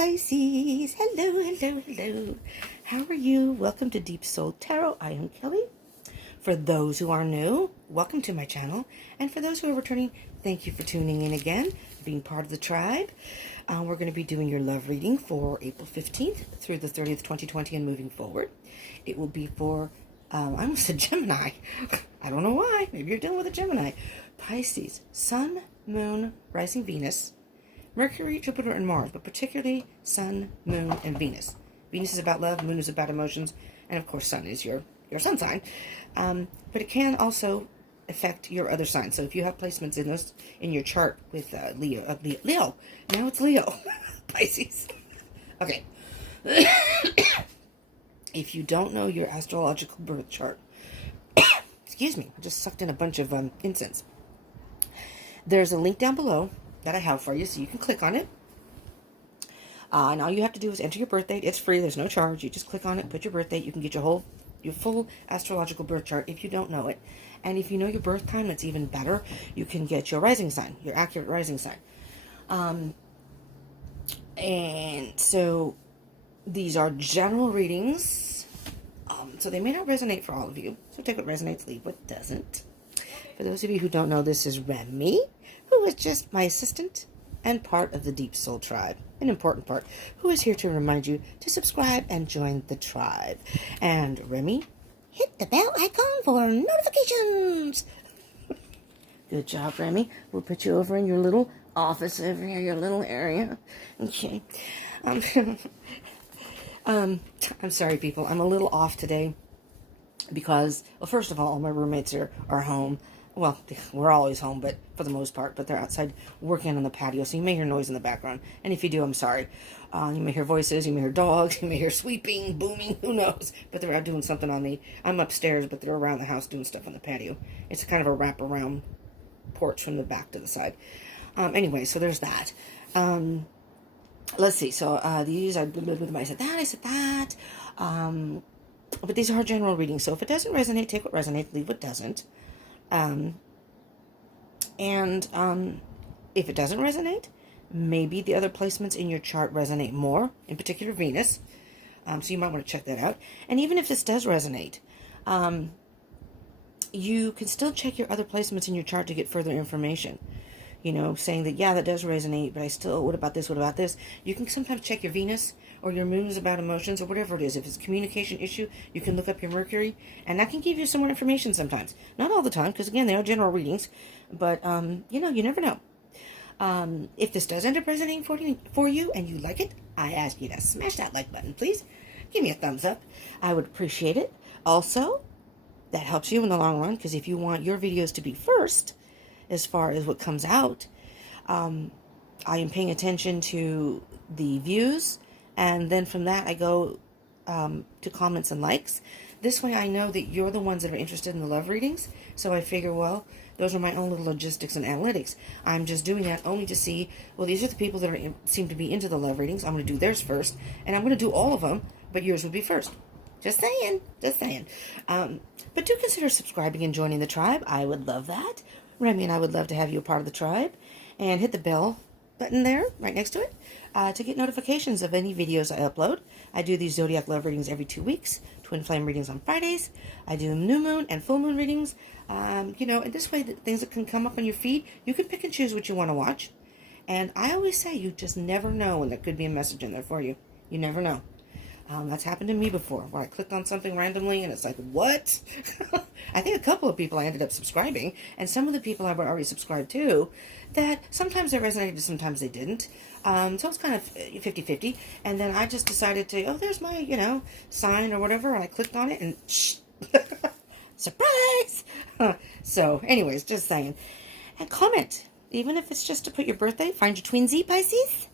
Pisces. Hello, hello, hello. How are you? Welcome to Deep Soul Tarot. I am Kelly. For those who are new, welcome to my channel. And for those who are returning, thank you for tuning in again, being part of the tribe. We're going to be doing your love reading for April 15th through the 30th, 2020 and moving forward. It will be for, I almost said Gemini. I don't know why. Maybe you're dealing with a Gemini. Pisces, Sun, Moon, Rising Venus, Mercury, Jupiter, and Mars, but particularly Sun, Moon, and Venus. Venus is about love, Moon is about emotions, and of course Sun is your sun sign. But it can also affect your other signs. So if you have placements in your chart with Leo, now it's Leo, Pisces. Okay. If you don't know your astrological birth chart, excuse me, I just sucked in a bunch of incense. There's a link down below that I have for you, so you can click on it. And all you have to do is enter your birth date. It's free. There's no charge. You just click on it, put your birth date. You can get your full astrological birth chart if you don't know it. And if you know your birth time, it's even better. You can get your rising sign, your accurate rising sign. And so these are general readings. So they may not resonate for all of you. So take what resonates, leave what doesn't. For those of you who don't know, this is Remy, who is just my assistant and part of the Deep Soul Tribe, an important part, who is here to remind you to subscribe and join the tribe. And Remy, hit the bell icon for notifications. Good job, Remy. We'll put you over in your little office over here, your little area. Okay. I'm sorry, people. I'm a little off today because, well, first of all my roommates are home. Well, we're always home, but for the most part, but they're outside working on the patio, so you may hear noise in the background. And if you do, I'm sorry. You may hear voices, you may hear dogs, you may hear sweeping, booming, who knows. But they're out doing something I'm upstairs, but they're around the house doing stuff on the patio. It's kind of a wraparound porch from the back to the side. Anyway, so there's that. Let's see. So these, I said that. But these are general readings. So if it doesn't resonate, take what resonates, leave what doesn't. If it doesn't resonate, maybe the other placements in your chart resonate more, in particular Venus. So you might want to check that out. And even if this does resonate, you can still check your other placements in your chart to get further information. You know, saying that, yeah, that does resonate, but what about this, what about this? You can sometimes check your Venus or your Moon is about emotions or whatever it is. If it's a communication issue, you can look up your Mercury, and that can give you some more information sometimes. Not all the time, because again, they are general readings, but, you know, you never know. If this does end up resonating for you and you like it, I ask you to smash that like button, please. Give me a thumbs up. I would appreciate it. Also, that helps you in the long run, because if you want your videos to be first, as far as what comes out, I am paying attention to the views, and then from that I go to comments and likes. This way I know that you're the ones that are interested in the love readings, so I figure, well, those are my own little logistics and analytics. I'm just doing that only to see, well, these are the people that seem to be into the love readings. I'm going to do theirs first, and I'm going to do all of them, but yours would be first. Just saying, just saying. But do consider subscribing and joining the tribe. I would love that. Remy and I would love to have you a part of the tribe. And hit the bell button there, right next to it, to get notifications of any videos I upload. I do these zodiac love readings every 2 weeks, twin flame readings on Fridays. I do new moon and full moon readings. You know, and this way, the things that can come up on your feed, you can pick and choose what you want to watch. And I always say, you just never know when there could be a message in there for you. You never know. That's happened to me before, where I clicked on something randomly, and it's like, what? I think a couple of people I ended up subscribing, and some of the people I were already subscribed to, that sometimes they resonated, sometimes they didn't. So it's kind of 50-50, and then I just decided to, oh, there's my, you know, sign or whatever, and I clicked on it, and shh, surprise! So, anyways, just saying. And comment, even if it's just to put your birthday, find your twinsy, Pisces.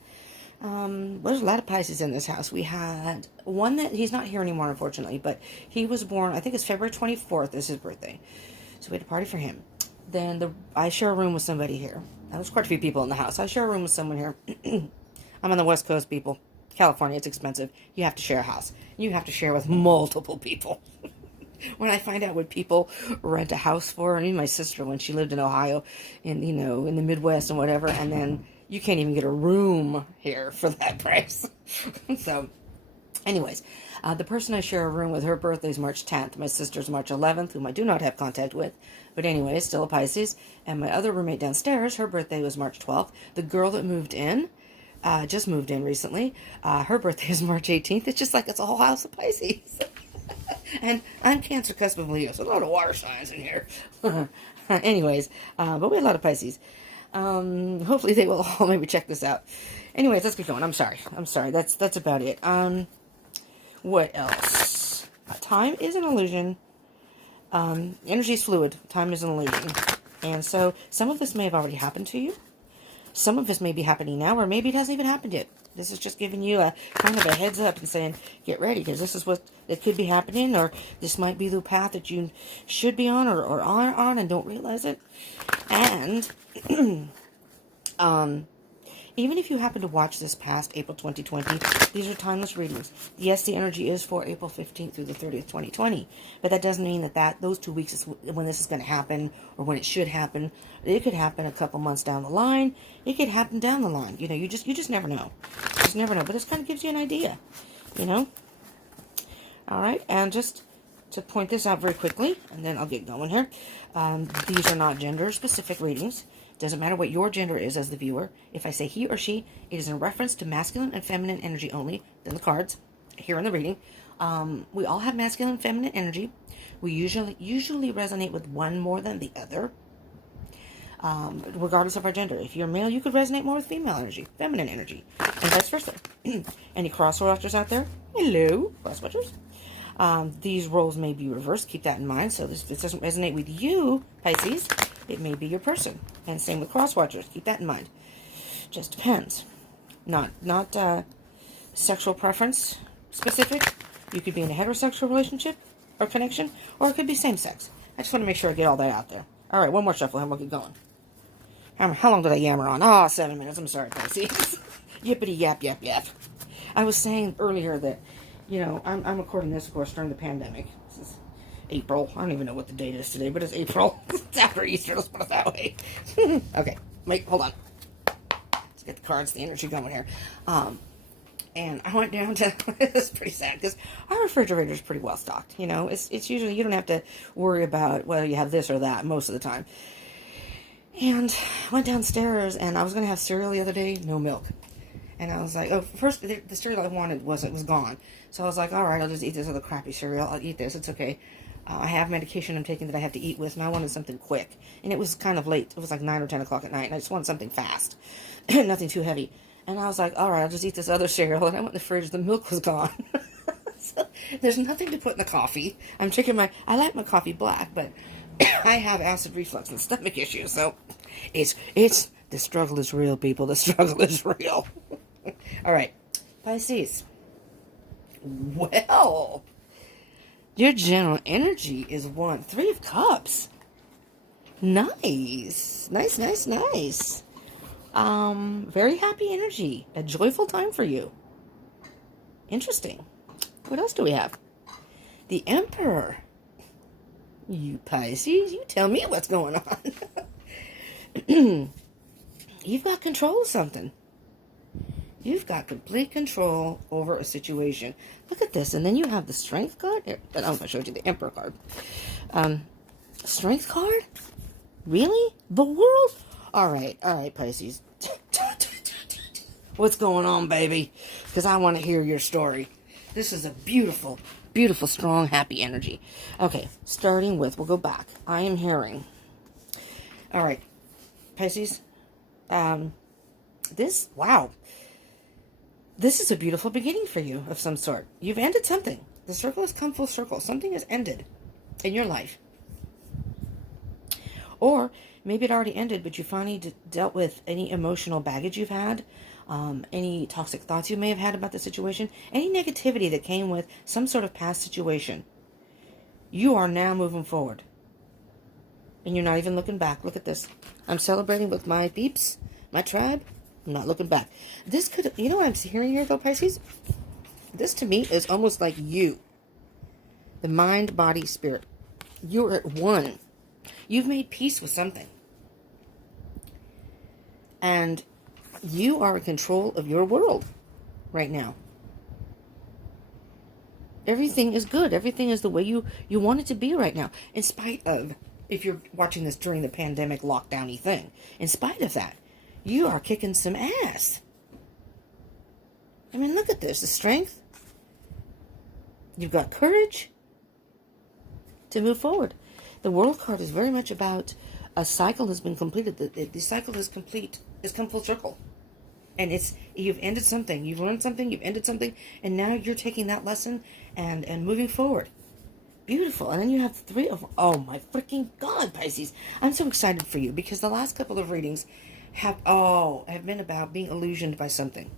There's a lot of Pisces in this house. We had one that, he's not here anymore, unfortunately, but he was born, I think it's February 24th is his birthday. So we had a party for him. Then I share a room with somebody here. There's quite a few people in the house. I share a room with someone here. I'm on the West Coast, people. California, it's expensive. You have to share a house. You have to share with multiple people. When I find out what people rent a house for, I mean, my sister, when she lived in Ohio, in the Midwest and whatever, and then You can't even get a room here for that price. So, anyways, the person I share a room with, her birthday is March 10th. My sister's March 11th, whom I do not have contact with. But anyways, still a Pisces. And my other roommate downstairs, her birthday was March 12th. The girl that moved in, just moved in recently, her birthday is March 18th. It's just like it's a whole house of Pisces. And I'm Cancer, cusp of Leo, so a lot of water signs in here. Anyways, but we have a lot of Pisces. Hopefully they will all maybe check this out. Anyways, let's get going. I'm sorry. That's about it. What else? Time is an illusion. Energy is fluid. Time is an illusion. And so some of this may have already happened to you. Some of this may be happening now, or maybe it hasn't even happened yet. This is just giving you a kind of a heads up and saying, get ready, because this is what it could be happening, or this might be the path that you should be on, or are on and don't realize it. And even if you happen to watch this past April 2020, these are timeless readings. Yes, the energy is for April 15th through the 30th, 2020. But that doesn't mean that those 2 weeks is when this is going to happen or when it should happen. It could happen a couple months down the line. It could happen down the line. You know, you just never know. You just never know. But this kind of gives you an idea, you know. All right. And just to point this out very quickly, and then I'll get going here. These are not gender-specific readings. Doesn't matter what your gender is as the viewer. If I say he or she, it is in reference to masculine and feminine energy only. Then the cards here in the reading. We all have masculine and feminine energy. We usually resonate with one more than the other, regardless of our gender. If you're male, you could resonate more with female energy, feminine energy, and vice versa. Any cross-watchers out there? Hello, cross-watchers. These roles may be reversed. Keep that in mind. So if this doesn't resonate with you, Pisces, it may be your person. And same with cross-watchers. Keep that in mind. Just depends. Not sexual preference specific. You could be in a heterosexual relationship or connection, or it could be same-sex. I just want to make sure I get all that out there. All right, one more shuffle and we'll get going. How long did I yammer on? Oh, 7 minutes. I'm sorry, Pisces. Yippity yap, yap, yap. I was saying earlier that, you know, I'm recording this, of course, during the pandemic. This is April. I don't even know what the date is today, but it's April. It's after Easter, let's put it that way. Okay, wait, hold on. Let's get the cards, the energy going here. And I went down to, it's pretty sad, because our refrigerator is pretty well stocked, you know. It's usually, you don't have to worry about whether you have this or that most of the time. And I went downstairs, and I was going to have cereal the other day, no milk. And I was like, oh, first, the cereal I wanted was gone. So I was like, all right, I'll just eat this other crappy cereal. I'll eat this. It's okay. I have medication I'm taking that I have to eat with, and I wanted something quick. And it was kind of late. It was like 9 or 10 o'clock at night, and I just wanted something fast. Nothing too heavy. And I was like, all right, I'll just eat this other cereal. And I went in the fridge. The milk was gone. So there's nothing to put in the coffee. I'm checking I like my coffee black, but I have acid reflux and stomach issues. So the struggle is real, people. The struggle is real. All right, Pisces. Well, your general energy is 3 of Cups. Nice. Nice. Very happy energy. A joyful time for you. Interesting. What else do we have? The Emperor. You Pisces, you tell me what's going on. You've got control of something. You've got complete control over a situation. Look at this. And then you have the Strength card. Here, I don't know if I showed you the Emperor card. Strength card? Really? The World? All right, Pisces. What's going on, baby? Because I want to hear your story. This is a beautiful, beautiful, strong, happy energy. Okay, starting with, we'll go back. I am hearing. All right, Pisces. Wow. This is a beautiful beginning for you of some sort. You've ended something. The circle has come full circle. Something has ended in your life. Or maybe it already ended, but you finally dealt with any emotional baggage you've had, any toxic thoughts you may have had about the situation, any negativity that came with some sort of past situation. You are now moving forward. And you're not even looking back. Look at this. I'm celebrating with my peeps, my tribe. I'm not looking back. This could, you know what I'm hearing here though, Pisces? This to me is almost like you. The mind, body, spirit. You're at one. You've made peace with something. And You are in control of your world right now. Everything is good. Everything is the way you want it to be right now. In spite of, if you're watching this during the pandemic lockdown-y thing, in spite of that, you are kicking some ass. I mean, look at this. The strength. You've got courage to move forward. The World card is very much about a cycle has been completed. The cycle is complete. It's come full circle. And you've ended something. You've learned something. You've ended something. And now you're taking that lesson and moving forward. Beautiful. And then you have three of... Oh, my freaking God, Pisces. I'm so excited for you because the last couple of readings have been about being illusioned by something.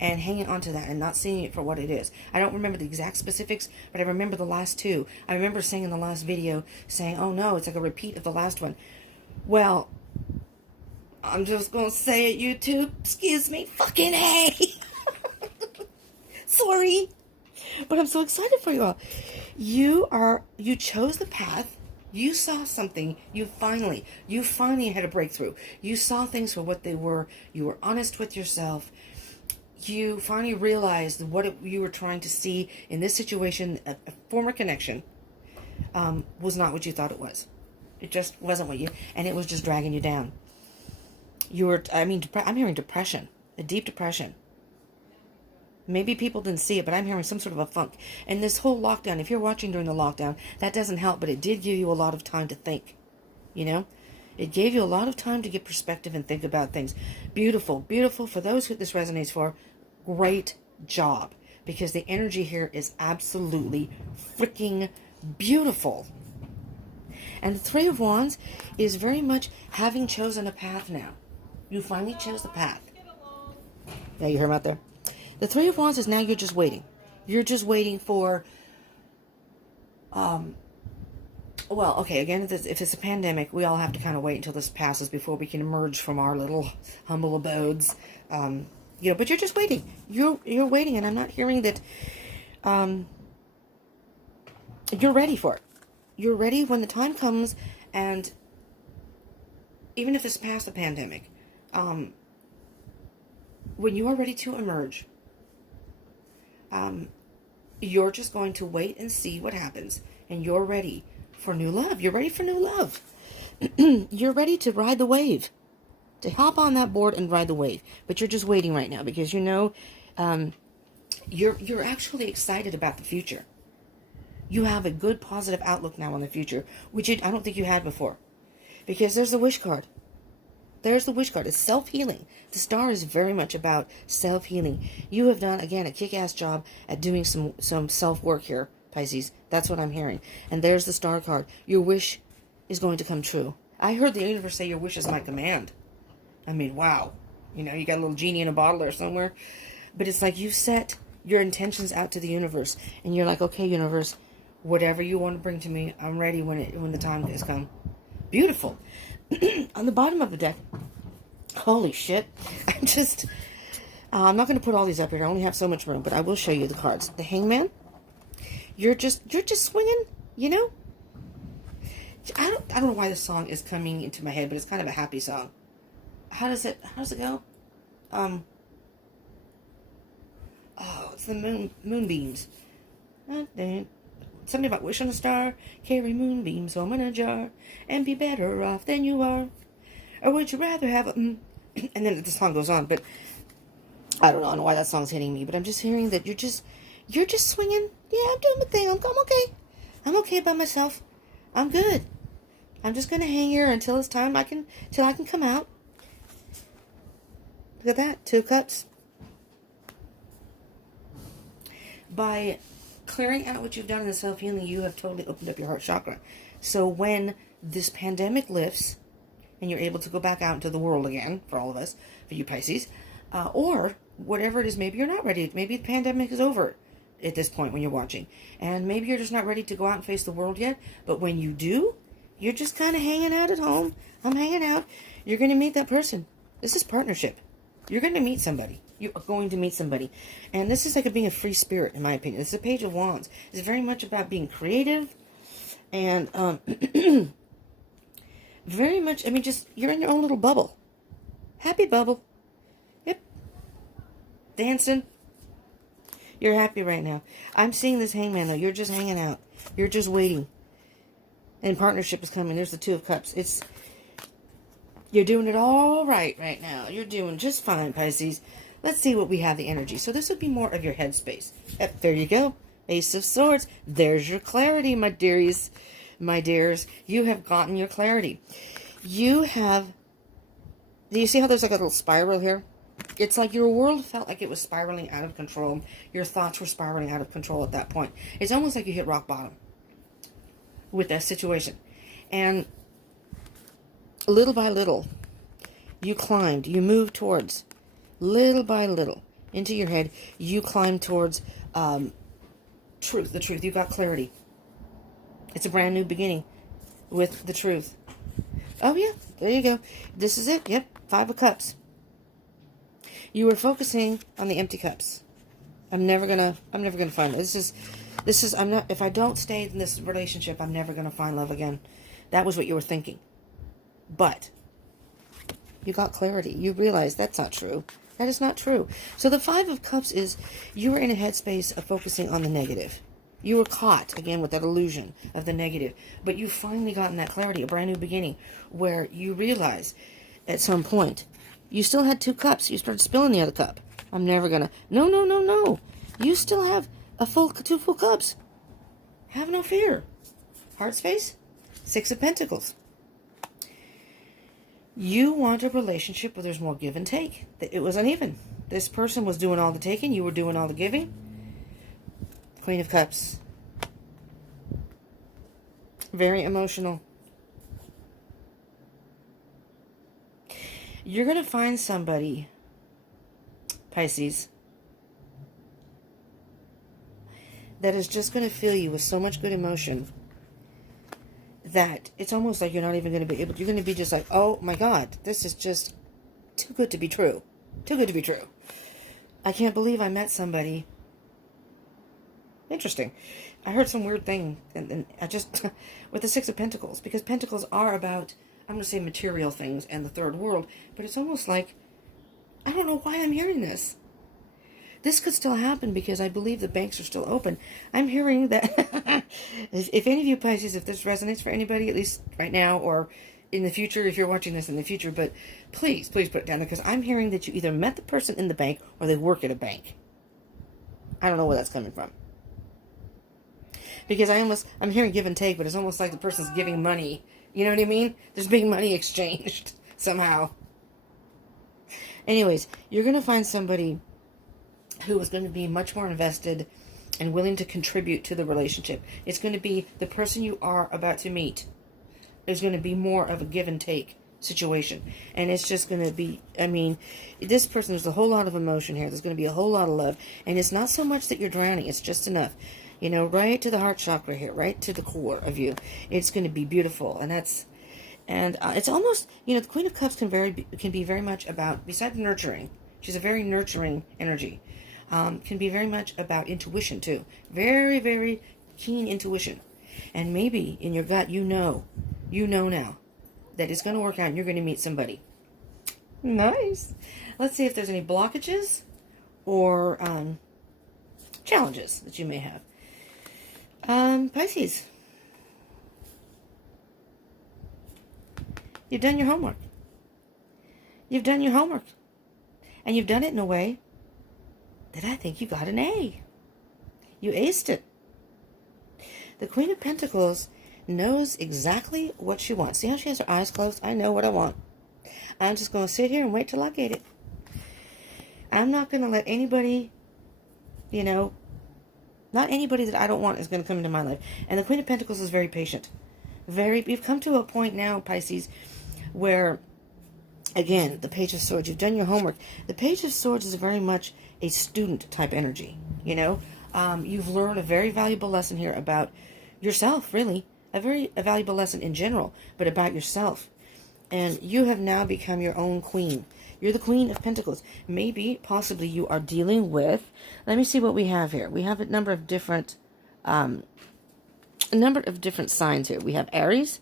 And hanging on to that and not seeing it for what it is. I don't remember the exact specifics, but I remember the last two. I remember saying in the last video, saying, oh no, it's like a repeat of the last one. Well, I'm just going to say it, YouTube. Excuse me. Fucking A. Sorry. But I'm so excited for you all. You chose the path. You saw something. You finally had a breakthrough. You saw things for what they were. You were honest with yourself. You finally realized what you were trying to see in this situation, a former connection, was not what you thought it was. It just wasn't what and it was just dragging you down. I'm hearing depression, a deep depression. Maybe people didn't see it, but I'm hearing some sort of a funk. And this whole lockdown, if you're watching during the lockdown, that doesn't help, but it did give you a lot of time to think, you know? It gave you a lot of time to get perspective and think about things. Beautiful, beautiful. For those who this resonates for, great job. Because the energy here is absolutely freaking beautiful. And the Three of Wands is very much having chosen a path now. You finally chose the path. Yeah, you hear him out there? The Three of Wands is now you're just waiting. You're just waiting for... Well, okay, again, if it's a pandemic, we all have to kind of wait until this passes before we can emerge from our little humble abodes. But you're just waiting. You're waiting, and I'm not hearing that you're ready for it. You're ready when the time comes, and even if it's past the pandemic, when you are ready to emerge, you're just going to wait and see what happens, and you're ready for new love. You're ready for new love. You're ready to ride the wave, to hop on that board and ride the wave. But you're just waiting right now because you know you're actually excited about the future. You have a good positive outlook now on the future, which I don't think you had before. Because there's the wish card. There's the wish card. It's self-healing. The star is very much about self-healing. You have done, again, a kick-ass job at doing some self-work here, Pisces. That's what I'm hearing. And there's the star card. Your wish is going to come true. I heard the universe say your wish is my command. I mean, wow. You know, you got a little genie in a bottle or somewhere. But it's like you set your intentions out to the universe. And you're like, okay, universe, whatever you want to bring to me, I'm ready when the time has come. Beautiful. On the bottom of the deck, holy shit. I'm not going to put all these up here. I only have so much room, but I will show you the cards. The Hangman. You're just swinging, you know? I don't know why this song is coming into my head, but it's kind of a happy song. How does it go? It's the moonbeams. Something about wish on a star, carry moonbeams home in a jar, and be better off than you are. Or would you rather have a... And then the song goes on, but I don't know why that song's hitting me, but I'm just hearing that you're just swinging. Yeah, I'm doing my thing. I'm okay. I'm okay by myself. I'm good. I'm just going to hang here until it's time till I can come out. Look at that. 2 cups. By clearing out what you've done in the self-healing, you have totally opened up your heart chakra. So when this pandemic lifts and you're able to go back out into the world again, for all of us, for you Pisces, or whatever it is, maybe you're not ready. Maybe the pandemic is over at this point when you're watching. And maybe you're just not ready to go out and face the world yet. But when you do, you're just kind of hanging out at home. I'm hanging out. You're going to meet that person. This is partnership. You're going to meet somebody. You are going to meet somebody. And this is like being a free spirit, in my opinion. This is a Page of Wands. It's very much about being creative. And very much, just, you're in your own little bubble. Happy bubble. dancing. You're happy right now. I'm seeing this Hangman, though. You're just hanging out. You're just waiting. And partnership is coming. There's the Two of Cups. You're doing it all right now. You're doing just fine, Pisces. Let's see what we have the energy. So this would be more of your headspace. Yep, there you go. Ace of Swords. There's your clarity, my dearies. My dears. You have gotten your clarity. You have... Do you see how there's like a little spiral here? It's like your world felt like it was spiraling out of control. Your thoughts were spiraling out of control at that point. It's almost like you hit rock bottom with that situation. And little by little, you climbed. You moved towards, little by little, into your head. You climbed towards truth. The truth. You got clarity. It's a brand new beginning with the truth. Oh, yeah. There you go. This is it. Yep. Five of Cups. You were focusing on the empty cups. I'm never gonna find it. This is, I'm not, if I don't stay in this relationship, I'm never gonna find love again. That was what you were thinking. But you got clarity. You realized that's not true. That is not true. So the Five of Cups is, you were in a headspace of focusing on the negative. You were caught, again, with that illusion of the negative. But you finally gotten that clarity, a brand new beginning, where you realize at some point, you still had two cups. You started spilling the other cup. I'm never going to... No. You still have two full cups. Have no fear. Heart space. Six of Pentacles. You want a relationship where there's more give and take. It was uneven. This person was doing all the taking. You were doing all the giving. Queen of Cups. Very emotional. You're going to find somebody, Pisces, that is just going to fill you with so much good emotion that it's almost like you're not even going to be able... You're going to be just like, oh my God, this is just too good to be true. Too good to be true. I can't believe I met somebody. Interesting. I heard some weird thing, and I just... with the Six of Pentacles, because Pentacles are about... I'm going to say material things and the third world, but it's almost like, I don't know why I'm hearing this. This could still happen because I believe the banks are still open. I'm hearing that, if any of you Pisces, if this resonates for anybody, at least right now or in the future, if you're watching this in the future, but please put it down there, because I'm hearing that you either met the person in the bank or they work at a bank. I don't know where that's coming from. Because I'm hearing give and take, but it's almost like the person's giving money. You know what I mean? There's being money exchanged somehow. Anyways, you're going to find somebody who is going to be much more invested and willing to contribute to the relationship. It's going to be the person you are about to meet. There's going to be more of a give and take situation. And it's just going to be, I mean, this person, there's a whole lot of emotion here. There's going to be a whole lot of love. And it's not so much that you're drowning. It's just enough. You know, right to the heart chakra here, right to the core of you. It's going to be beautiful. And it's almost, you know, the Queen of Cups can be very much about, besides nurturing, she's a very nurturing energy, can be very much about intuition too. Very, very keen intuition. And maybe in your gut, you know now that it's going to work out and you're going to meet somebody. Nice. Let's see if there's any blockages or challenges that you may have. Pisces, you've done your homework. You've done your homework. And you've done it in a way that I think you got an A. You aced it. The Queen of Pentacles knows exactly what she wants. See how she has her eyes closed? I know what I want. I'm just going to sit here and wait till I get it. I'm not going to let anybody, you know, not anybody that I don't want is going to come into my life. And the Queen of Pentacles is very patient. You've come to a point now, Pisces, where, again, the Page of Swords, you've done your homework. The Page of Swords is very much a student type energy, you know. You've learned a very valuable lesson here about yourself, really. A valuable lesson in general, but about yourself. And you have now become your own queen. You're the Queen of Pentacles. Maybe, possibly, you are dealing with... Let me see what we have here. We have a number of different signs here. We have Aries,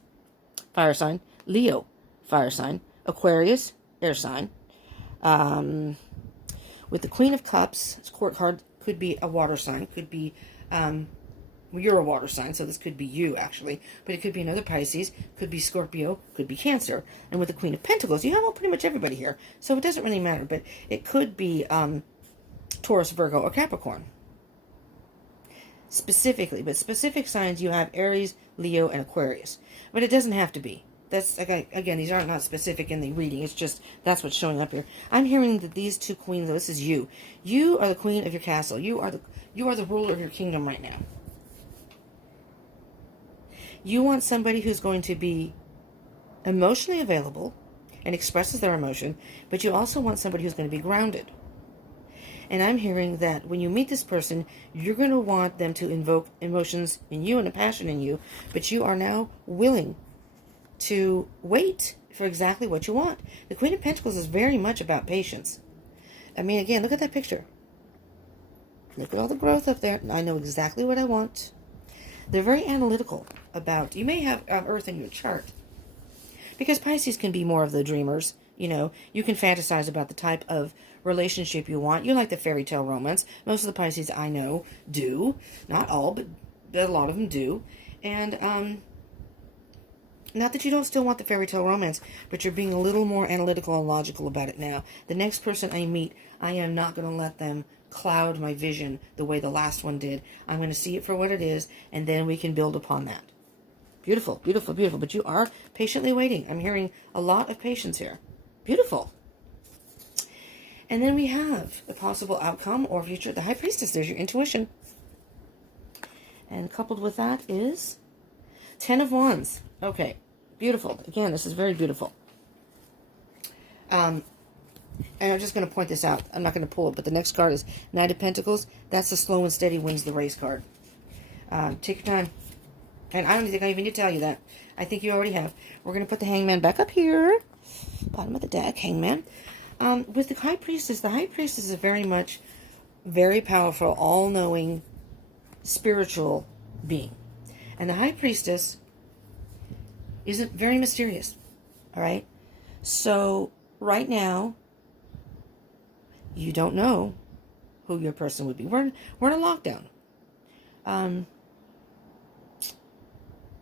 fire sign. Leo, fire sign. Aquarius, air sign. With the Queen of Cups, this court card could be a water sign, could be, well, you're a water sign, so this could be you, actually. But it could be another Pisces, could be Scorpio, could be Cancer. And with the Queen of Pentacles, you have pretty much everybody here. So it doesn't really matter, but it could be Taurus, Virgo, or Capricorn. Specifically, but specific signs, you have Aries, Leo, and Aquarius. But it doesn't have to be. That's, again, these aren't not specific in the reading. It's just, that's what's showing up here. I'm hearing that these two queens, this is you. You are the queen of your castle. You are the ruler of your kingdom right now. You want somebody who's going to be emotionally available and expresses their emotion, but you also want somebody who's going to be grounded. And I'm hearing that when you meet this person, you're going to want them to invoke emotions in you and a passion in you, but you are now willing to wait for exactly what you want. The Queen of Pentacles is very much about patience. I mean, again, look at that picture. Look at all the growth up there. I know exactly what I want. They're very analytical about, you may have Earth in your chart, because Pisces can be more of the dreamers. You know, you can fantasize about the type of relationship you want. You like the fairy tale romance. Most of the Pisces I know do. Not all, but a lot of them do. And, not that you don't still want the fairy tale romance, but you're being a little more analytical and logical about it now. The next person I meet, I am not going to let them cloud my vision the way the last one did. I'm going to see it for what it is, and then we can build upon that. Beautiful, beautiful, beautiful. But you are patiently waiting. I'm hearing a lot of patience here. Beautiful. And then we have a possible outcome or future. The High Priestess, there's your intuition. And coupled with that is Ten of Wands. Okay, beautiful. Again, this is very beautiful. And I'm just going to point this out. I'm not going to pull it, but the next card is Knight of Pentacles. That's the slow and steady wins the race card. Take your time. And I don't think I even need to tell you that. I think you already have. We're going to put the Hangman back up here. Bottom of the deck, Hangman. With the High Priestess is very much very powerful, all-knowing, spiritual being. And the High Priestess isn't very mysterious, all right? So right now, you don't know who your person would be. We're in a lockdown.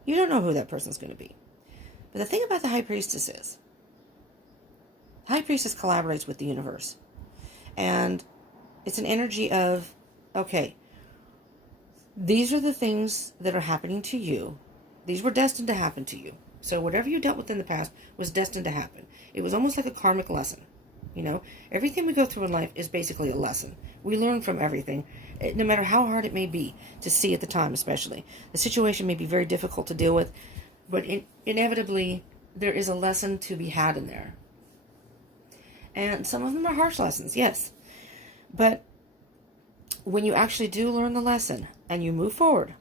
You don't know who that person's going to be. But the thing about the High Priestess is, High Priestess collaborates with the universe. And it's an energy of, okay, these are the things that are happening to you. These were destined to happen to you. So whatever you dealt with in the past was destined to happen. It was almost like a karmic lesson. You know, everything we go through in life is basically a lesson. We learn from everything, no matter how hard it may be to see at the time, especially. The situation may be very difficult to deal with, but inevitably there is a lesson to be had in there. And some of them are harsh lessons, yes. But when you actually do learn the lesson and you move forward,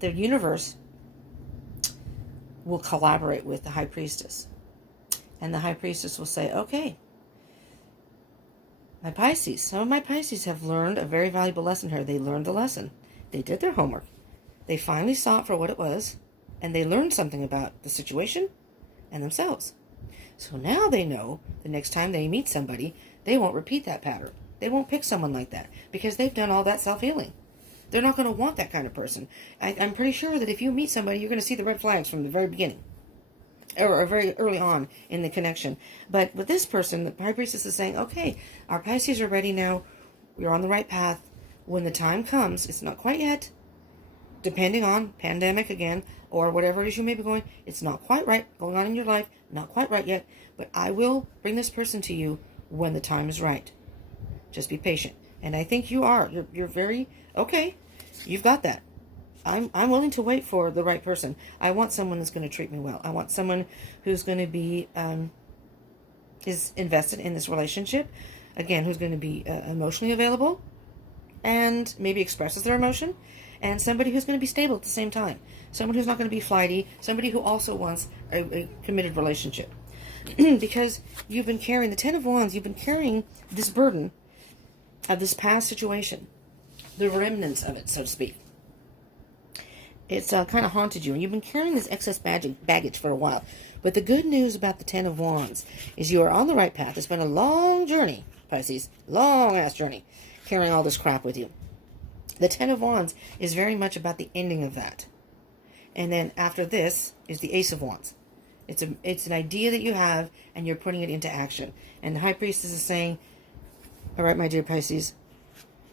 the universe will collaborate with the High Priestess. And the High Priestess will say, okay, my Pisces, some of my Pisces have learned a very valuable lesson here. They learned the lesson. They did their homework. They finally saw it for what it was, and they learned something about the situation and themselves. So now they know the next time they meet somebody, they won't repeat that pattern. They won't pick someone like that because they've done all that self-healing. They're not going to want that kind of person. I'm pretty sure that if you meet somebody, you're going to see the red flags from the very beginning. Or very early on in the connection. But with this person, the High Priestess is saying, okay, our Pisces are ready now. We're on the right path. When the time comes, it's not quite yet. Depending on pandemic again, or whatever it is you may be going, it's not quite right going on in your life. Not quite right yet. But I will bring this person to you when the time is right. Just be patient. And I think you are. You're very, okay, you've got that. I'm willing to wait for the right person. I want someone that's going to treat me well. I want someone who's going to be, is invested in this relationship. Again, who's going to be emotionally available and maybe expresses their emotion. And somebody who's going to be stable at the same time. Someone who's not going to be flighty. Somebody who also wants a committed relationship. Because you've been carrying, the Ten of Wands, you've been carrying this burden of this past situation. The remnants of it, so to speak. It's kind of haunted you, and you've been carrying this excess baggage for a while. But the good news about the Ten of Wands is you are on the right path. It's been a long journey. Pisces. Long-ass journey. Carrying all this crap with you. The Ten of Wands is very much about the ending of that. And then after this is the Ace of Wands. It's an idea that you have, and you're putting it into action. And the High Priestess is saying, all right, my dear Pisces,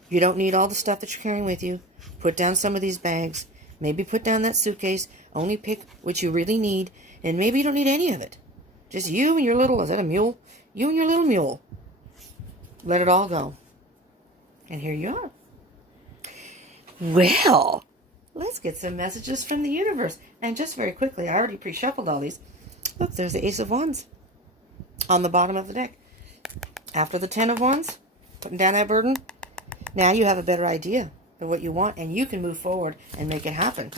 you don't need all the stuff that you're carrying with you. Put down some of these bags. Maybe put down that suitcase. Only pick what you really need. And maybe you don't need any of it. Just you and your little, is that a mule? You and your little mule. Let it all go. And here you are. Well, let's get some messages from the universe. And just very quickly, I already pre-shuffled all these. Look, there's the Ace of Wands on the bottom of the deck. After the Ten of Wands, putting down that burden, now you have a better idea of what you want, and you can move forward and make it happen.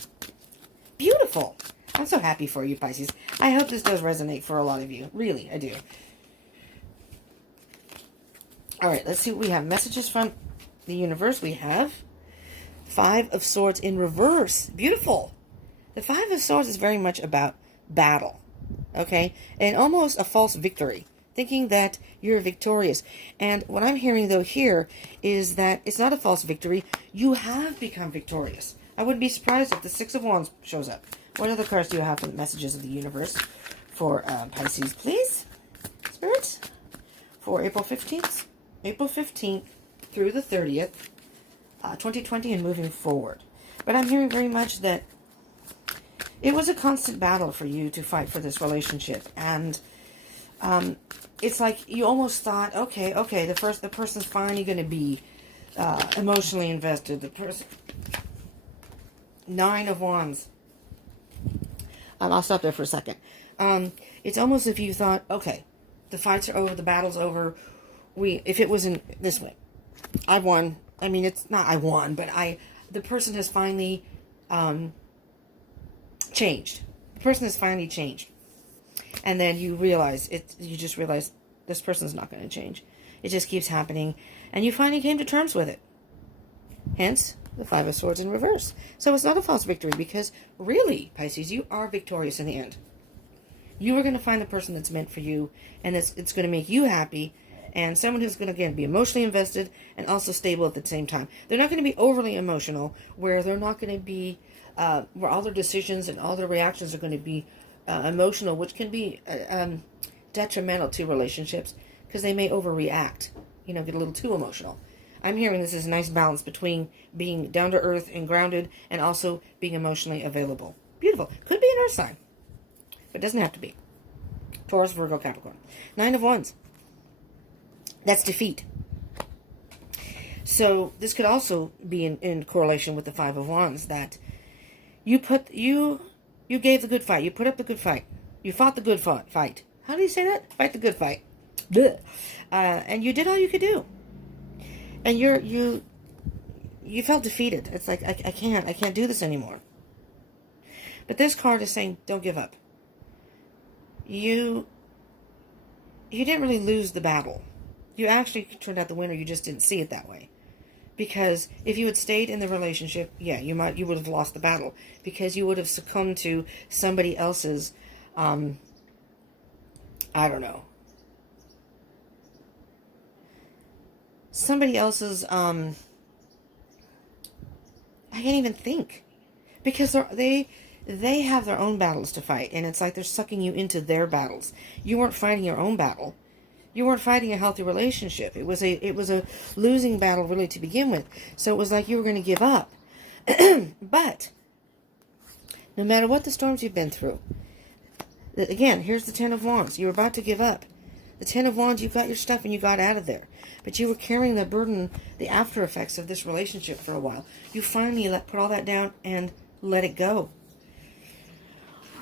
Beautiful. I'm so happy for you, Pisces. I hope this does resonate for a lot of you. Really, I do. All right, let's see what we have. Messages from the universe. We have Five of Swords in reverse. Beautiful. The Five of Swords is very much about battle, okay? And almost a false victory, thinking that you're victorious. And what I'm hearing, though, here is that it's not a false victory. You have become victorious. I wouldn't be surprised if the Six of Wands shows up. What other cards do you have for the messages of the universe for Pisces, please? Spirits? For April 15th? April 15th through the 30th, 2020, and moving forward. But I'm hearing very much that it was a constant battle for you to fight for this relationship. And it's like you almost thought, okay, the person's finally going to be emotionally invested. The person, Nine of Wands. I'll stop there for a second. It's almost as if you thought, okay, the fights are over, the battle's over. If it was in this way, I won. I mean, it's not I won, but the person has finally changed. The person has finally changed. And then you realize you just realize this person's not going to change. It just keeps happening. And you finally came to terms with it. Hence, the Five of Swords in reverse. So it's not a false victory, because really, Pisces, you are victorious in the end. You are going to find the person that's meant for you, and it's going to make you happy, and someone who's going to, again, be emotionally invested and also stable at the same time. They're not going to be overly emotional, where they're not going to be, where all their decisions and all their reactions are going to be emotional, which can be detrimental to relationships, because they may overreact, get a little too emotional. I'm hearing this is a nice balance between being down to earth and grounded and also being emotionally available. Beautiful. Could be an earth sign, but it doesn't have to be. Taurus, Virgo, Capricorn. Nine of Wands. That's defeat. So this could also be in correlation with the Five of Wands, that you gave the good fight. You put up the good fight. You fought the good fight. How do you say that? Fight the good fight. And you did all you could do. And you felt defeated. It's like, I can't do this anymore. But this card is saying, don't give up. You didn't really lose the battle. You actually turned out the winner. You just didn't see it that way. Because if you had stayed in the relationship, yeah, you would have lost the battle, because you would have succumbed to somebody else's, I don't know. Somebody else's, I can't even think. Because they have their own battles to fight, and it's like they're sucking you into their battles. You weren't fighting your own battle. You weren't fighting a healthy relationship. It was a losing battle, really, to begin with. So it was like you were going to give up. But no matter what the storms you've been through, again, here's the Ten of Wands. You were about to give up. The Ten of Wands, you got your stuff and you got out of there. But you were carrying the burden, the after effects of this relationship for a while. You finally put all that down and let it go.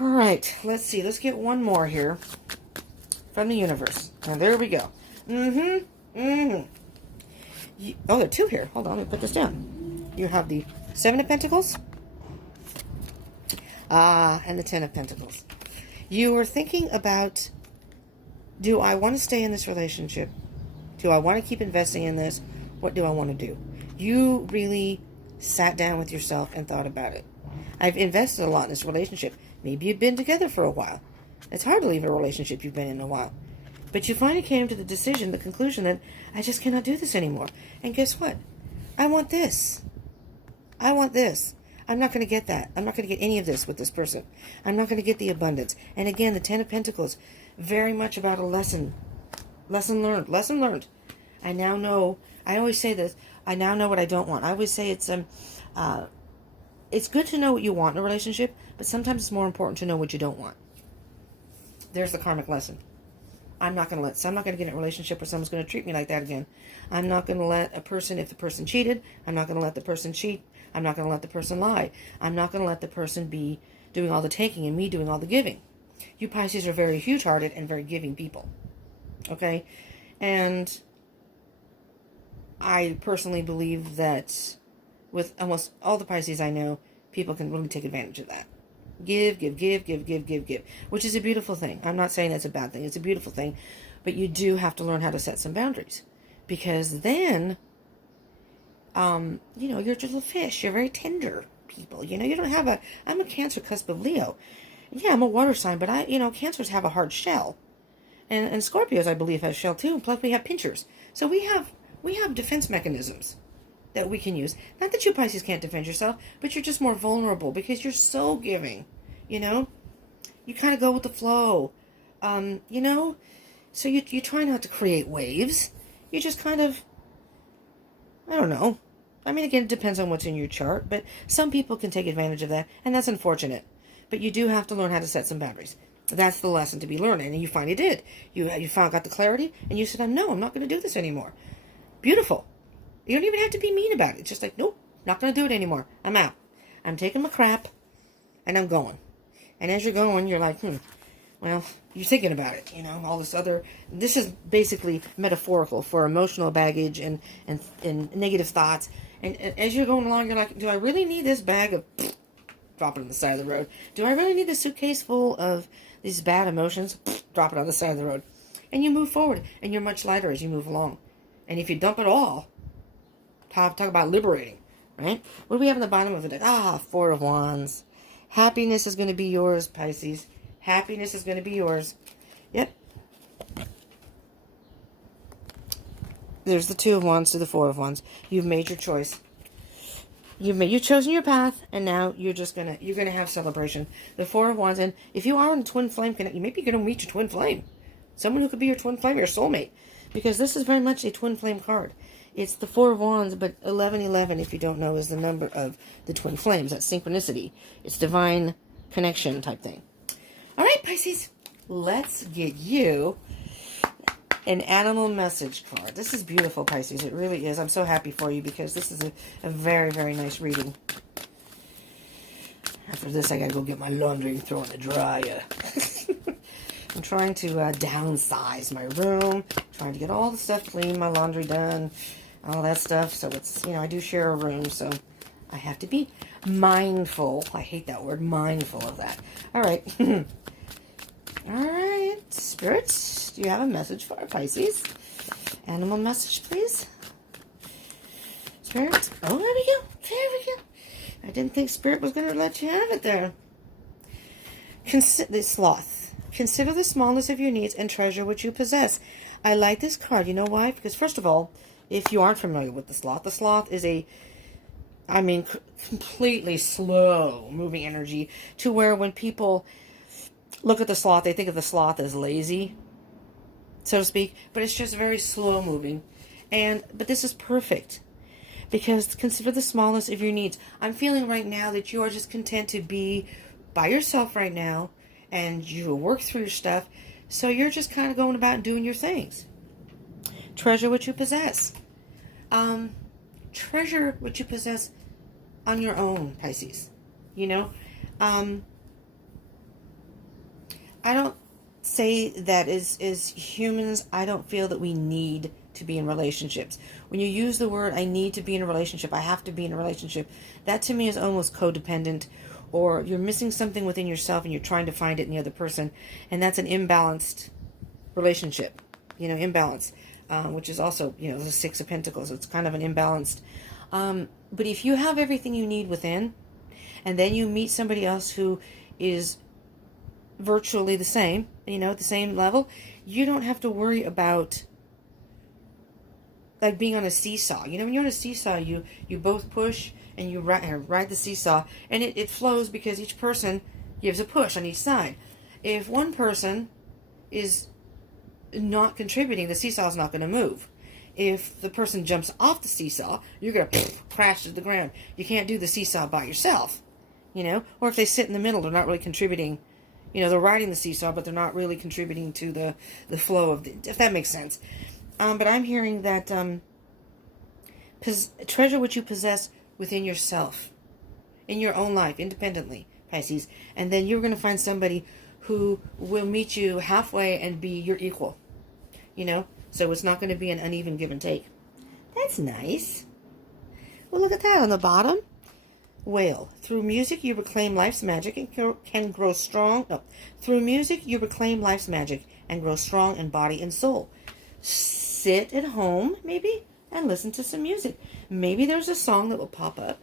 All right, let's see. Let's get one more here from the universe. And there we go. Oh, there are two here. Hold on, let me put this down. You have the Seven of Pentacles. And the Ten of Pentacles. You were thinking about, do I want to stay in this relationship? Do I want to keep investing in this? What do I want to do? You really sat down with yourself and thought about it. I've invested a lot in this relationship. Maybe you've been together for a while. It's hard to leave a relationship you've been in a while. But you finally came to the conclusion that I just cannot do this anymore. And guess what? I want this. I want this. I'm not going to get that. I'm not going to get any of this with this person. I'm not going to get the abundance. And again, the Ten of Pentacles, very much about a lesson. Lesson learned. Lesson learned. I now know, I always say this, I now know what I don't want. I always say it's good to know what you want in a relationship, but sometimes it's more important to know what you don't want. There's the karmic lesson. I'm not going to get in a relationship where someone's going to treat me like that again. I'm not going to let a person, if the person cheated, I'm not going to let the person cheat. I'm not going to let the person lie. I'm not going to let the person be doing all the taking and me doing all the giving. You Pisces are very huge-hearted and very giving people. Okay? And I personally believe that with almost all the Pisces I know, people can really take advantage of that. Give, which is a beautiful thing. I'm not saying that's a bad thing. It's a beautiful thing. But you do have to learn how to set some boundaries. Because then, you're just a little fish. You're very tender people. You don't have I'm a Cancer cusp of Leo. Yeah, I'm a water sign, but Cancers have a hard shell. And Scorpios, I believe, have shell too. Plus we have pinchers. So we have defense mechanisms that we can use. Not that you Pisces can't defend yourself, but you're just more vulnerable because you're so giving, You kind of go with the flow, So you try not to create waves. You just kind of, I don't know. I mean, again, it depends on what's in your chart, but some people can take advantage of that, and that's unfortunate. But you do have to learn how to set some boundaries. That's the lesson to be learned, and you finally did. You got the clarity, and you said, no, I'm not going to do this anymore. Beautiful. You don't even have to be mean about it. It's just like, nope, not going to do it anymore. I'm out. I'm taking my crap, and I'm going. And as you're going, you're like, well, you're thinking about it, all this other. This is basically metaphorical for emotional baggage and negative thoughts. And as you're going along, you're like, do I really need this bag of drop it on the side of the road? Do I really need this suitcase full of these bad emotions? Drop it on the side of the road. And you move forward, and you're much lighter as you move along. And if you dump it all, talk about liberating, right? What do we have in the bottom of the deck? Four of Wands. Happiness is going to be yours, Pisces. Happiness is going to be yours. Yep. There's the Two of Wands to the Four of Wands. You've made your choice. You've chosen your path, and now you're gonna have celebration. The Four of Wands, and if you are in a twin flame, you may be gonna meet your twin flame, someone who could be your twin flame, your soulmate, because this is very much a twin flame card. It's the Four of Wands, but 1111, if you don't know, is the number of the twin flames. That's synchronicity. It's divine connection type thing. All right, Pisces, let's get you an animal message card. This is beautiful, Pisces. It really is. I'm so happy for you because this is a very, very nice reading. After this, I gotta go get my laundry and throw in the dryer. I'm trying to downsize my room, trying to get all the stuff clean, my laundry done, all that stuff. So it's, I do share a room, so I have to be mindful. I hate that word, mindful of that. All right. All right, spirits, do you have a message for our Pisces? Animal message, please. Spirit. Oh, there we go. There we go. I didn't think Spirit was going to let you have it there. The Sloth. Consider the smallness of your needs and treasure what you possess. I like this card. You know why? Because, first of all, if you aren't familiar with the Sloth is completely slow-moving energy to where when people look at the Sloth, they think of the Sloth as lazy, so to speak, but it's just very slow moving. But this is perfect because consider the smallness of your needs. I'm feeling right now that you are just content to be by yourself right now, and you will work through your stuff, so you're just kind of going about and doing your things. Treasure what you possess. Treasure what you possess on your own, Pisces. I don't say that as humans, I don't feel that we need to be in relationships. When you use the word, I need to be in a relationship, I have to be in a relationship, that to me is almost codependent, or you're missing something within yourself and you're trying to find it in the other person, and that's an imbalanced relationship, imbalance, which is also, the Six of Pentacles. It's kind of an imbalanced. But if you have everything you need within, and then you meet somebody else who is virtually the same, you know, at the same level, you don't have to worry about like being on a seesaw. You know, when you're on a seesaw, you both push and you ride the seesaw, and it flows because each person gives a push on each side. If one person is not contributing, the seesaw is not going to move. If the person jumps off the seesaw, you're going to crash to the ground. You can't do the seesaw by yourself, you know. Or if they sit in the middle, they're not really contributing. You know, they're riding the seesaw, but they're not really contributing to the flow of if that makes sense. But I'm hearing that treasure what you possess within yourself, in your own life, independently, Pisces. And then you're going to find somebody who will meet you halfway and be your equal, you know. So it's not going to be an uneven give and take. That's nice. Well, look at that on the bottom. Whale. Through music, you reclaim life's magic and can grow strong. No. Through music, you reclaim life's magic and grow strong in body and soul. Sit at home, maybe, and listen to some music. Maybe there's a song that will pop up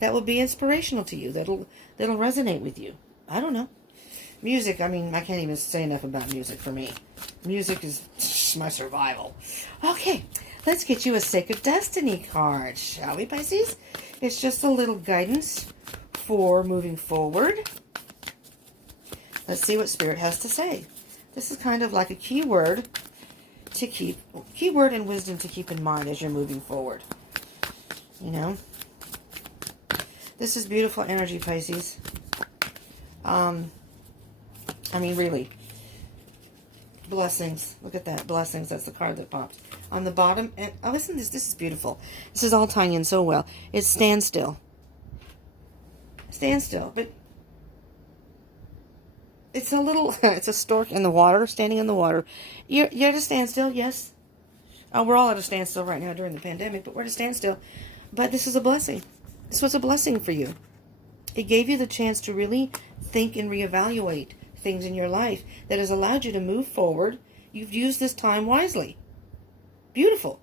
that will be inspirational to you, that'll resonate with you. I don't know. Music, I mean, I can't even say enough about music for me. Music is my survival. Okay, let's get you a Sacred Destiny card, shall we, Pisces? It's just a little guidance for moving forward. Let's see what Spirit has to say. This is kind of like a keyword and wisdom to keep in mind as you're moving forward. You know? This is beautiful energy, Pisces. I mean, really. Blessings. Look at that. Blessings. That's the card that pops. On the bottom, and oh, listen to this. This is beautiful. This is all tying in so well. It's stand still. Stand still. But it's a little, it's a stork in the water, standing in the water. You're at a standstill, yes. Oh, we're all at a standstill right now during the pandemic, but we're at a standstill. But this is a blessing. This was a blessing for you. It gave you the chance to really think and reevaluate things in your life that has allowed you to move forward. You've used this time wisely. Beautiful.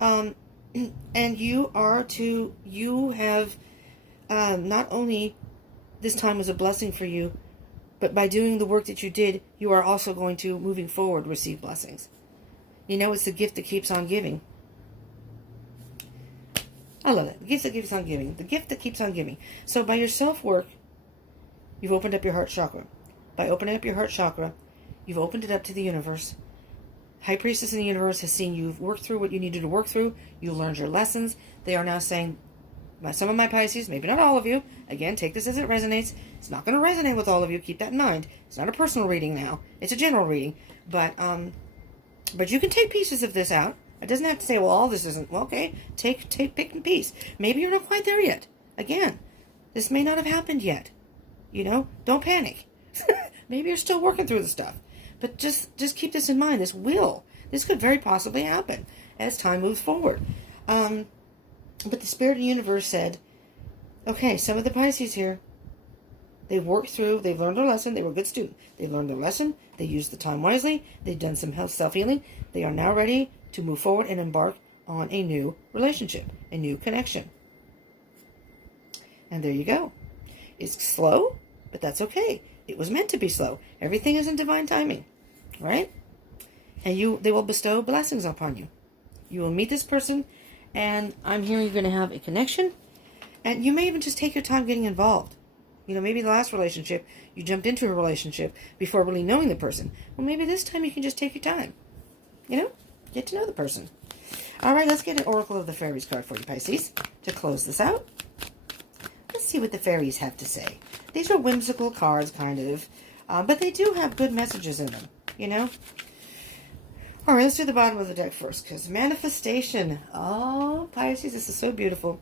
And you have not only this time was a blessing for you, but by doing the work that you did, you are also going to, moving forward, receive blessings. You know, it's the gift that keeps on giving. I love it. The gift that keeps on giving. The gift that keeps on giving. So by your self-work, you've opened up your heart chakra. By opening up your heart chakra, you've opened it up to the universe. High Priestess in the universe has seen you've worked through what you needed to work through. You learned your lessons. They are now saying, some of my Pisces, maybe not all of you, again, take this as it resonates. It's not going to resonate with all of you. Keep that in mind. It's not a personal reading now. It's a general reading. But you can take pieces of this out. It doesn't have to say, well, all this isn't. Well, okay, pick a piece. Maybe you're not quite there yet. Again, this may not have happened yet. You know, don't panic. Maybe you're still working through the stuff. But just keep this in mind. This could very possibly happen as time moves forward. But the Spirit of the universe said, okay, some of the Pisces here, they've worked through, they've learned their lesson, they were a good student. They learned their lesson, they used the time wisely, they've done some self-healing. They are now ready to move forward and embark on a new relationship, a new connection. And there you go. It's slow, but that's okay. It was meant to be slow. Everything is in divine timing, right? And they will bestow blessings upon you. You will meet this person, and I'm hearing you're going to have a connection, and you may even just take your time getting involved. You know, maybe the last relationship, you jumped into a relationship before really knowing the person. Well, maybe this time you can just take your time. You know, get to know the person. All right, let's get an Oracle of the Fairies card for you, Pisces, to close this out. Let's see what the fairies have to say. These are whimsical cards, kind of, but they do have good messages in them, you know. All right, let's do the bottom of the deck first, because manifestation. Oh, Pisces, this is so beautiful.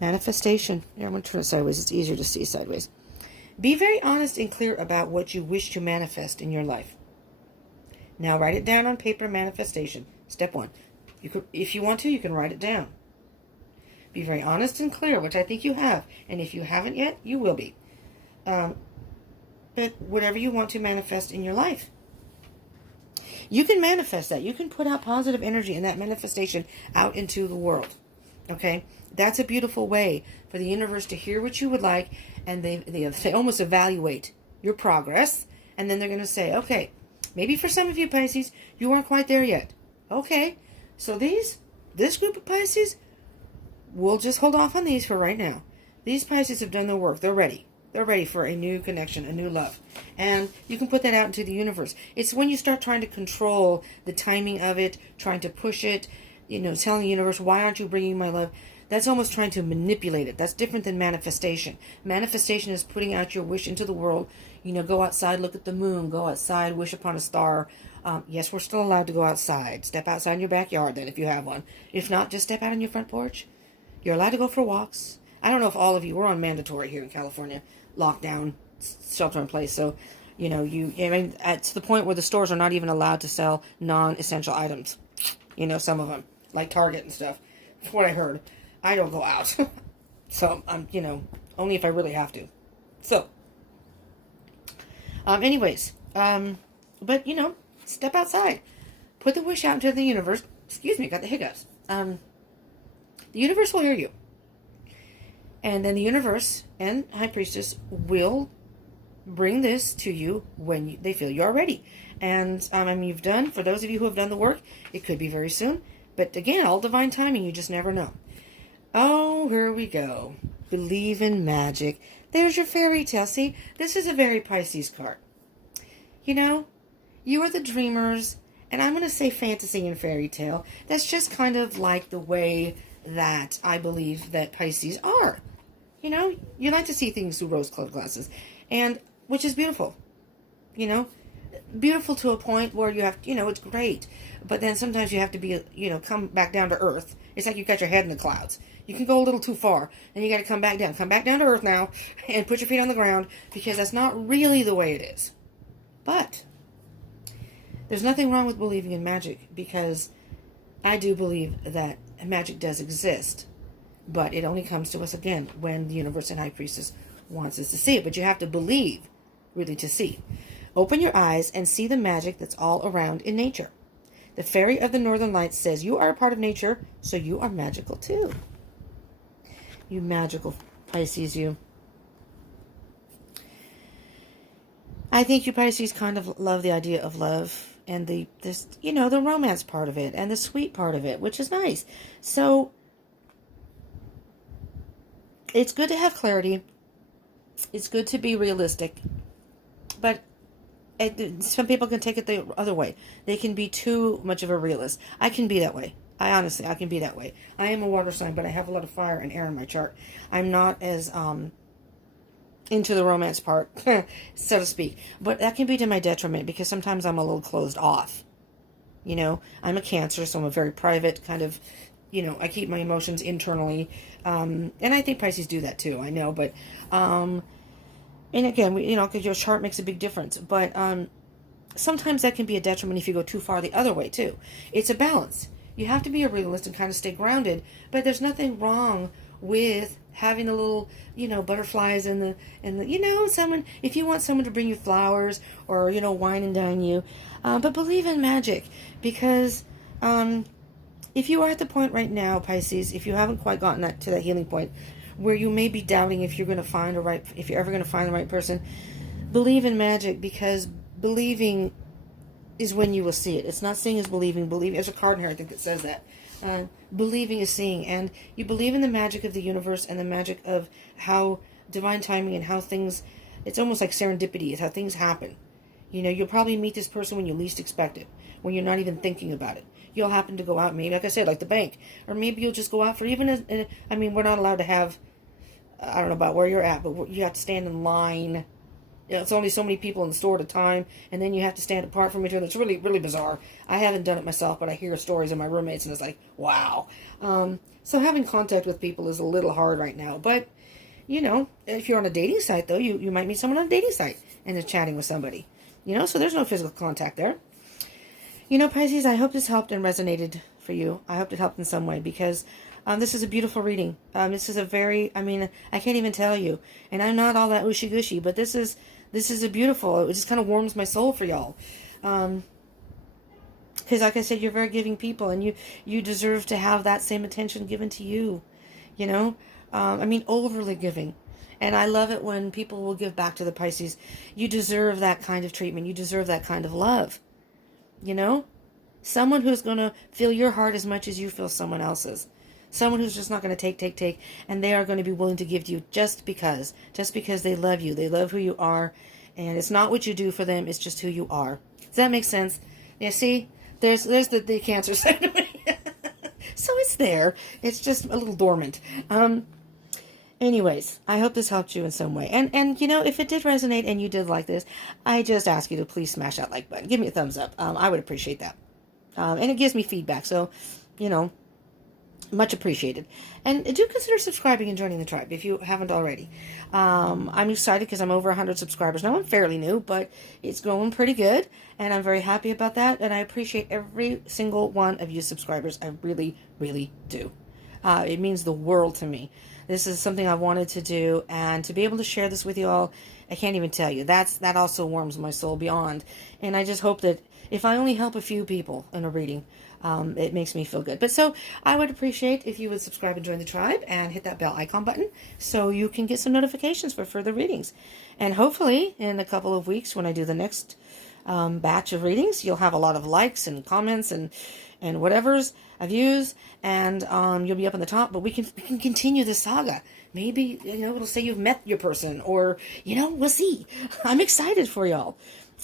Manifestation. Here, I'm going to turn it sideways. It's easier to see sideways. Be very honest and clear about what you wish to manifest in your life. Now, write it down on paper, manifestation. Step 1. You could, if you want to, you can write it down. Be very honest and clear, which I think you have. And if you haven't yet, you will be. But whatever you want to manifest in your life, you can manifest that. You can put out positive energy in that manifestation out into the world. Okay? That's a beautiful way for the universe to hear what you would like, and they almost evaluate your progress, And then they're going to say, okay, maybe for some of you Pisces, you aren't quite there yet. Okay, so this group of Pisces, we'll just hold off on these for right now. These Pisces have done their work. They're ready. They're ready for a new connection, a new love. And you can put that out into the universe. It's when you start trying to control the timing of it, trying to push it, telling the universe, why aren't you bringing my love? That's almost trying to manipulate it. That's different than manifestation. Manifestation is putting out your wish into the world. Go outside, look at the moon, go outside, wish upon a star. Yes, we're still allowed to go outside. Step outside in your backyard then if you have one. If not, just step out on your front porch. You're allowed to go for walks. I don't know if all of you, we're on mandatory here in California, lockdown, shelter in place. So, to the point where the stores are not even allowed to sell non-essential items. Some of them, like Target and stuff. That's what I heard. I don't go out. So, only if I really have to. So, anyways, but, step outside. Put the wish out into the universe. Excuse me, got the hiccups. The universe will hear you. And then the universe and High Priestess will bring this to you when they feel you are ready. And, for those of you who have done the work, it could be very soon. But again, all divine timing, you just never know. Oh, here we go. Believe in magic. There's your fairy tale. See, this is a very Pisces card. You are the dreamers, and I'm going to say fantasy and fairy tale. That's just kind of like the way that I believe that Pisces are. You like to see things through rose-colored glasses, and which is beautiful. Beautiful to a point where you have, it's great. But then sometimes you have to be, come back down to earth. It's like you got your head in the clouds. You can go a little too far, and you got to come back down. Come back down to earth now, and put your feet on the ground, because that's not really the way it is. But there's nothing wrong with believing in magic, because I do believe that magic does exist. But it only comes to us, again, when the universe and High Priestess wants us to see it. But you have to believe, really, to see. Open your eyes and see the magic that's all around in nature. The Fairy of the Northern Lights says, you are a part of nature, so you are magical too. You magical Pisces, you. I think you Pisces kind of love the idea of love and the romance part of it and the sweet part of it, which is nice. So it's good to have clarity. It's good to be realistic. But some people can take it the other way. They can be too much of a realist. I can be that way. I can be that way. I am a water sign, but I have a lot of fire and air in my chart. I'm not as into the romance part, so to speak. But that can be to my detriment, because sometimes I'm a little closed off. I'm a Cancer, so I'm a very private kind of, I keep my emotions internally. And I think Pisces do that too, I know. But, and again, because your chart makes a big difference. But sometimes that can be a detriment if you go too far the other way too. It's a balance. You have to be a realist and kind of stay grounded. But there's nothing wrong with having a little, butterflies and someone, if you want someone to bring you flowers or, wine and dine you. But believe in magic, because if you are at the point right now, Pisces, if you haven't quite gotten to that healing point where you may be doubting if you're ever going to find the right person, believe in magic, because believing is when you will see it. It's not seeing is believing. Believing, there's a card in here I think that says that. Believing is seeing, and you believe in the magic of the universe and the magic of how divine timing and how things, it's almost like serendipity, is how things happen. You'll probably meet this person when you least expect it, when you're not even thinking about it. You'll happen to go out, maybe, like I said, like the bank, or maybe you'll just go out for we're not allowed to have, I don't know about where you're at, but you have to stand in line. It's only so many people in the store at a time, and then you have to stand apart from each other. It's really, really bizarre. I haven't done it myself, but I hear stories of my roommates, and it's like, wow. So having contact with people is a little hard right now. But, if you're on a dating site, though, you might meet someone on a dating site and they're chatting with somebody. So there's no physical contact there. Pisces, I hope this helped and resonated for you. I hope it helped in some way, because this is a beautiful reading. This is a very, I can't even tell you. And I'm not all that ooshy-gushy, but this is a beautiful, it just kind of warms my soul for y'all. Because like I said, you're very giving people, and you deserve to have that same attention given to you. Overly giving. And I love it when people will give back to the Pisces. You deserve that kind of treatment. You deserve that kind of love. You know? Someone who's going to feel your heart as much as you feel someone else's. Someone who's just not going to take, and they are going to be willing to give to you just because they love you. They love who you are, and it's not what you do for them, it's just who you are. Does that make sense? Yeah, see? There's the Cancer side of me. So it's there. It's just a little dormant. Anyways, I hope this helped you in some way. And you know, if it did resonate and you did like this, I just ask you to please smash that like button. Give me a thumbs up. I would appreciate that. And it gives me feedback. So, you know, much appreciated. And do consider subscribing and joining the tribe if you haven't already. I'm excited because I'm over 100 subscribers now. I'm fairly new, but it's going pretty good. And I'm very happy about that. And I appreciate every single one of you subscribers. I really, really do. It means the world to me. This is something I wanted to do. And to be able to share this with you all, I can't even tell you. That also warms my soul beyond. And I just hope that if I only help a few people in a reading, it makes me feel good. But so I would appreciate if you would subscribe and join the tribe and hit that bell icon button so you can get some notifications for further readings. And hopefully in a couple of weeks when I do the next batch of readings, you'll have a lot of likes and comments and whatever's views, and you'll be up on the top. But we can continue the saga. Maybe, you know, it'll say you've met your person, or, you know, we'll see. I'm excited for y'all.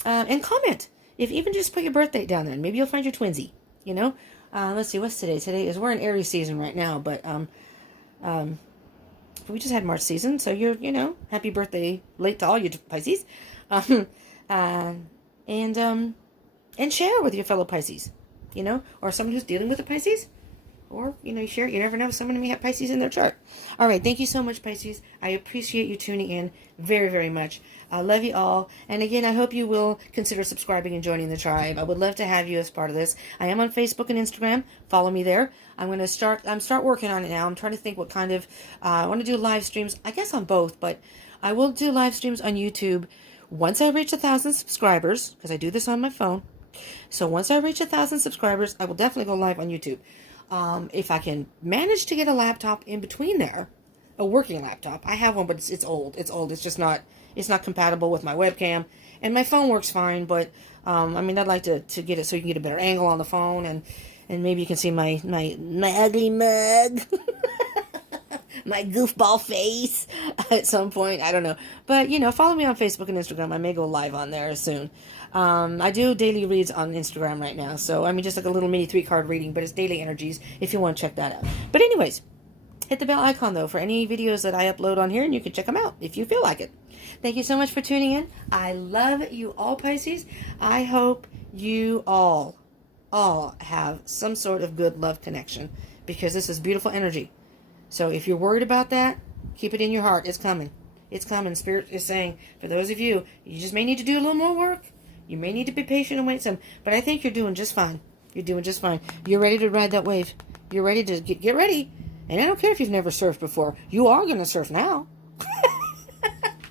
And comment. If even just put your birth date down there, and maybe you'll find your twinsy. You know, let's see, what's today? Today is, we're in Aries season right now, but we just had March season, so you know, happy birthday late to all you Pisces, and share with your fellow Pisces, you know, or someone who's dealing with a Pisces, or, you know, you share it. You never know, someone may have Pisces in their chart. All right, thank you so much, Pisces. I appreciate you tuning in very, very much. I love you all. And again, I hope you will consider subscribing and joining the tribe. I would love to have you as part of this. I am on Facebook and Instagram. Follow me there. I'm going to start working on it now. I'm trying to think what kind of, I want to do live streams, I guess on both, but I will do live streams on YouTube once I reach 1,000 subscribers, because I do this on my phone. So once I reach 1,000 subscribers, I will definitely go live on YouTube. If I can manage to get a laptop in between there, a working laptop. I have one, but it's old. It's old. It's just not, it's not compatible with my webcam. And my phone works fine, but, I mean, I'd like to get it so you can get a better angle on the phone, and maybe you can see my ugly mug. My goofball face at some point. I don't know. But, you know, follow me on Facebook and Instagram. I may go live on there soon. I do daily reads on Instagram right now. So, I mean, just like a little mini 3-card reading, but it's daily energies if you want to check that out. But anyways, hit the bell icon, though, for any videos that I upload on here, and you can check them out if you feel like it. Thank you so much for tuning in. I love you all, Pisces. I hope you all have some sort of good love connection, because this is beautiful energy. So if you're worried about that, keep it in your heart. It's coming. It's coming. Spirit is saying, for those of you, you just may need to do a little more work. You may need to be patient and wait some. But I think you're doing just fine. You're doing just fine. You're ready to ride that wave. You're ready to get ready. And I don't care if you've never surfed before. You are going to surf now.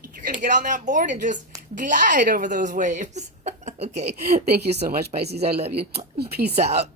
You're going to get on that board and just glide over those waves. Okay. Thank you so much, Pisces. I love you. Peace out.